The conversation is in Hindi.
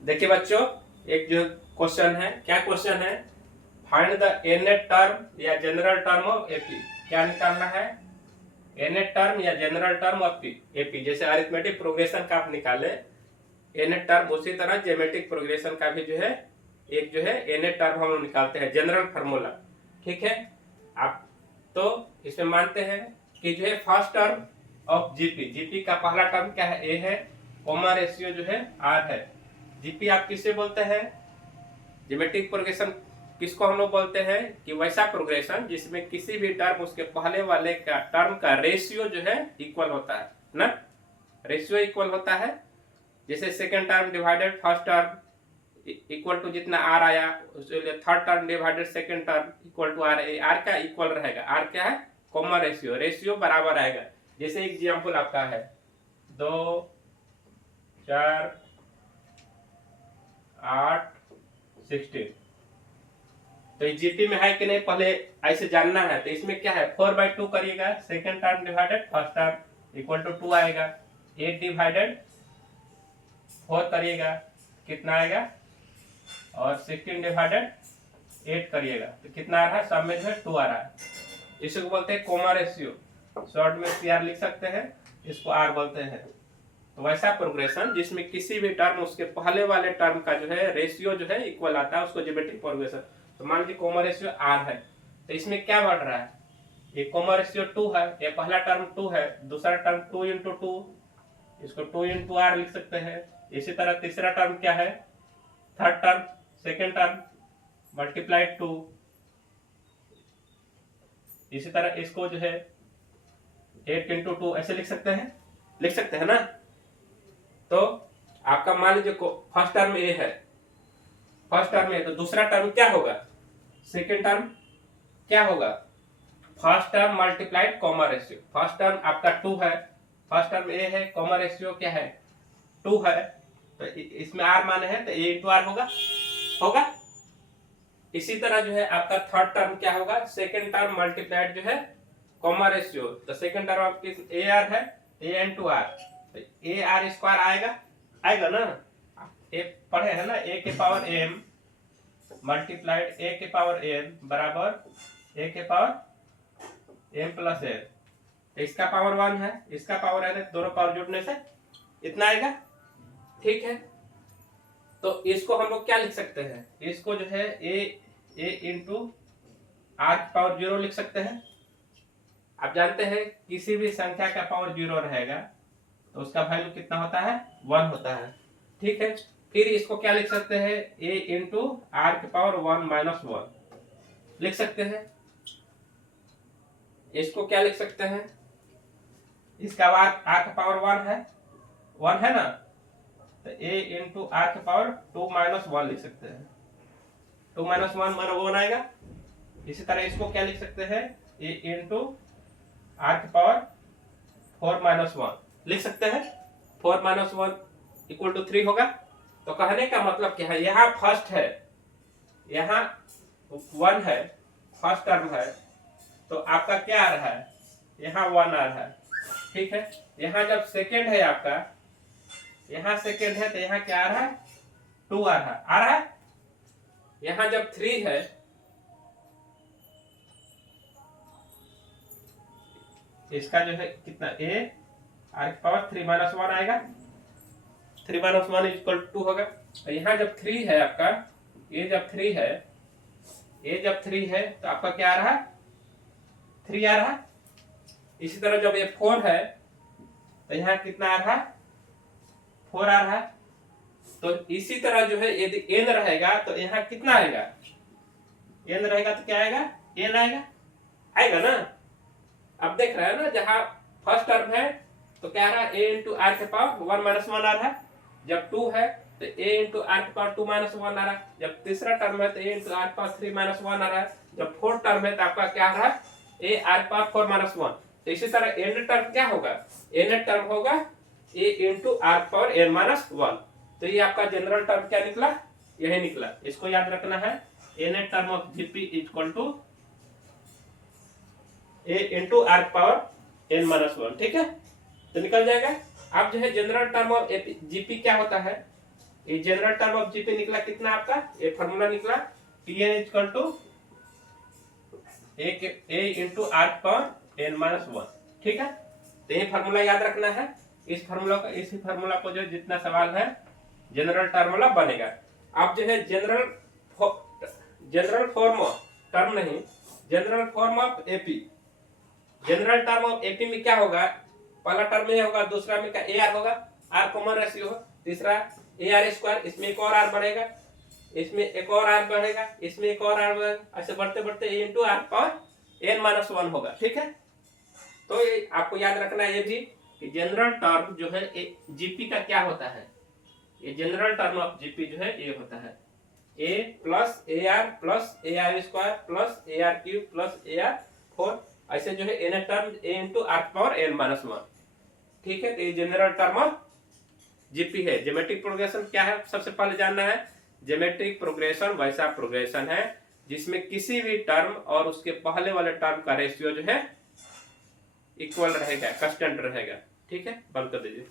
देखिए बच्चों, एक जो क्वेश्चन है, क्या क्वेश्चन है, फाइंड द एनेट टर्म या जनरल टर्म ऑफ एपी। क्या निकालना है? एनेट टर्म या जनरल टर्म ऑफ एपी। जैसे अरिथमेटिक प्रोग्रेशन का आप निकाले एनेट टर्म, उसी तरह ज्योमेट्रिक प्रोग्रेशन का भी जो है एक जो है एनेट टर्म हम निकालते हैं, जनरल फार्मूला। ठीक है, आप तो इसमें मानते हैं कि जो है first term of GP, GP का पहला टर्म क्या है? ए है, कॉमा रेशियो जो है आर है। जीपी आप किससे बोलते हैं? ज्योमेट्रिक प्रोग्रेशन किसको हम लोग बोलते हैं कि वैसा प्रोग्रेशन जिसमें किसी भी टर्म उसके पहले वाले का टर्म का रेशियो जो है इक्वल होता है ना, रेशियो इक्वल होता है। जैसे second term divided first term equal to जितना आर आया, third term divided second term equal to r, r क्या इक्वल रहेगा? आर क्या है? कॉमन रेशियो, रेशियो बराबर आएगा। जैसे एग्जाम्पल आपका है 2 4 8 16, तो जीपी में है कि नहीं पहले ऐसे जानना है। तो इसमें क्या है, 4/2 करिएगा, second term divided first term equal to 2 आएगा। 8 डिवाइडेड 4 करिएगा, कितना आएगा? और 16 डिवाइडेड 8 करिएगा तो कितना आ रहा है? सब में जो है 2 आ रहा है। इसको बोलते हैं कॉमा रेशियो, शॉर्ट में सीआर लिख सकते हैं, इसको आर बोलते हैं। तो वैसा प्रोग्रेशन जिसमें किसी भी टर्म उसके पहले वाले टर्म का जो है रेशियो जो है इक्वल आता है, उसको ज्योमेट्रिक प्रोग्रेशन। तो मान लीजिए कॉमा रेशियो आर है, तो इसमें क्या बढ़ रहा है? ये कॉमा रेशियो 2 है, ये पहला टर्म 2 है, दूसरा टर्म 2 इंटू 2, इसको 2 इंटू आर लिख सकते हैं। इसी तरह तीसरा टर्म क्या है? Third term, second term multiplied 2। इसी तरह इसको जो है 8 इंटू 2 ऐसे लिख सकते हैं ना। तो आपका मान लीजिए फर्स्ट टर्म ए है, फर्स्ट टर्म ए, तो दूसरा टर्म क्या होगा? सेकेंड टर्म क्या होगा? First term multiplied comma ratio. First term आपका 2 है, फर्स्ट टर्म ए है, कॉमा रेशियो क्या है? 2 है, तो इसमें आर माने है तो ए इंटू आर होगा। इसी तरह जो है आपका थर्ड टर्म क्या होगा? सेकेंड टर्म मल्टीप्लाइड जो है कॉमा रेशियो, तो सेकेंड टर्म आपकी ए आर है, ए इंटू आर, तो ए आर स्क्वायर आएगा ना। ए पढ़े है ना, ए के पावर एम मल्टीप्लाइड ए के पावर एन बराबर ए के पावर एम प्लस एन। तो इसका पावर 1 है, इसका पावर एन है, दोनों पावर जुड़ने से इतना आएगा। ठीक है, तो इसको हम लोग क्या लिख सकते हैं? इसको जो है ए इंटू आर की पावर 0 लिख सकते हैं। आप जानते हैं किसी भी संख्या का पावर 0 रहेगा तो उसका वैल्यू कितना होता है? 1 होता है। ठीक है, फिर इसको क्या लिख सकते हैं? ए इंटू आर की पावर 1 माइनस 1 लिख सकते हैं। इसको क्या लिख सकते हैं? इसका आर का पावर 1 है ना, तो ए इंटू आर की पावर 2 माइनस 1 लिख सकते हैं। 2 माइनस 1 माना 1 आएगा। इसी तरह इसको क्या लिख सकते हैं? ए इंटू आर की पावर 4 माइनस 1 लिख सकते हैं। 4 माइनस 1 इक्वल टू 3 होगा। तो कहने का मतलब क्या है, यहाँ फर्स्ट है, यहाँ 1 है, फर्स्ट टर्म है, तो आपका क्या आ रहा है? यहाँ 1 आ रहा है। ठीक है, यहाँ जब सेकेंड है आपका, यहाँ सेकेंड है तो यहाँ क्या आ रहा है? 2 आ रहा है। यहाँ जब 3 है, इसका जो है कितना? ए आर की पावर 3 माइनस 1 आएगा। 3 माइनस 1 इक्वल 2 होगा। और यहाँ जब 3 है आपका, ये जब 3 है, ये जब 3 है तो आपका क्या आ रहा है? 3 आ रहा है। इसी तरह जब ये 4 है तो यहाँ कितना आ रहा है? 4 आ रहा है। तो इसी तरह जो है यदि n रहेगा तो यहाँ कितना आएगा? n रहेगा तो क्या आएगा? n आएगा ना। अब देख रहे हैं ना, जहां फर्स्ट टर्म है तो क्या आ रहा है? a इंटू आर के पावर 1 माइनस 1 आ रहा है। जब 2 है तो a इंटू आर के पावर 2 माइनस 1 आ रहा है। जब तीसरा टर्म है तो a इंटू आर के पावर 3 माइनस 1 आ रहा है। जब फोर्थ टर्म है तो आपका क्या आ रहा है? a आर के पावर 4 माइनस 1। तो इसी तरह एन टर्म क्या होगा? एन टर्म होगा a इंटू आर के पावर n माइनस 1। तो ये आपका जनरल टर्म क्या निकला? यही निकला। इसको याद रखना है, N term of GP equal to a into are power N minus 1। ठीक है, तो निकल जाएगा। अब जो है जनरल टर्म ऑफ जीपी क्या होता है, ये जनरल टर्म ऑफ जीपी निकला कितना आपका, ये फार्मूला निकला Tn equal to a into are power n minus 1। ठीक है, तो ये फार्मूला याद रखना है। इस फार्मूला को जो जितना सवाल है जनरल टर्म बनेगा। अब जो है जनरल फॉर्म ऑफ टर्म नहीं, general form of AP. General term of AP में क्या होगा, पहला टर्म ये होगा, दूसरा में क्या ए आर होगा, आर कॉमन रेशियो हो, तीसरा ए आर स्क्वायर, इसमें एक और आर बढ़ेगा, इसमें एक और आर बढ़ेगा, इसमें एक और आर बढ़ेगा, ऐसे बढ़ते बढ़ते A into are power N minus 1 होगा। ठीक है, तो ये आपको याद रखना है ये भी कि जनरल टर्म जो है जीपी का क्या होता है, ये जनरल टर्म ऑफ जीपी जो है ये होता है A plus A R square plus A R cube plus A R 4, ऐसे जो है N term A into are power N minus 1। ठीक है, तो ये जनरल टर्म ऑफ जीपी है। ज्योमेट्रिक प्रोग्रेशन क्या है सबसे पहले जानना है। ज्योमेट्रिक प्रोग्रेशन वैसा प्रोग्रेशन है जिसमें किसी भी टर्म और उसके पहले वाले टर्म का रेशियो जो है इक्वल रहेगा, कांस्टेंट रहेगा। ठीक है, बंद कर दीजिए।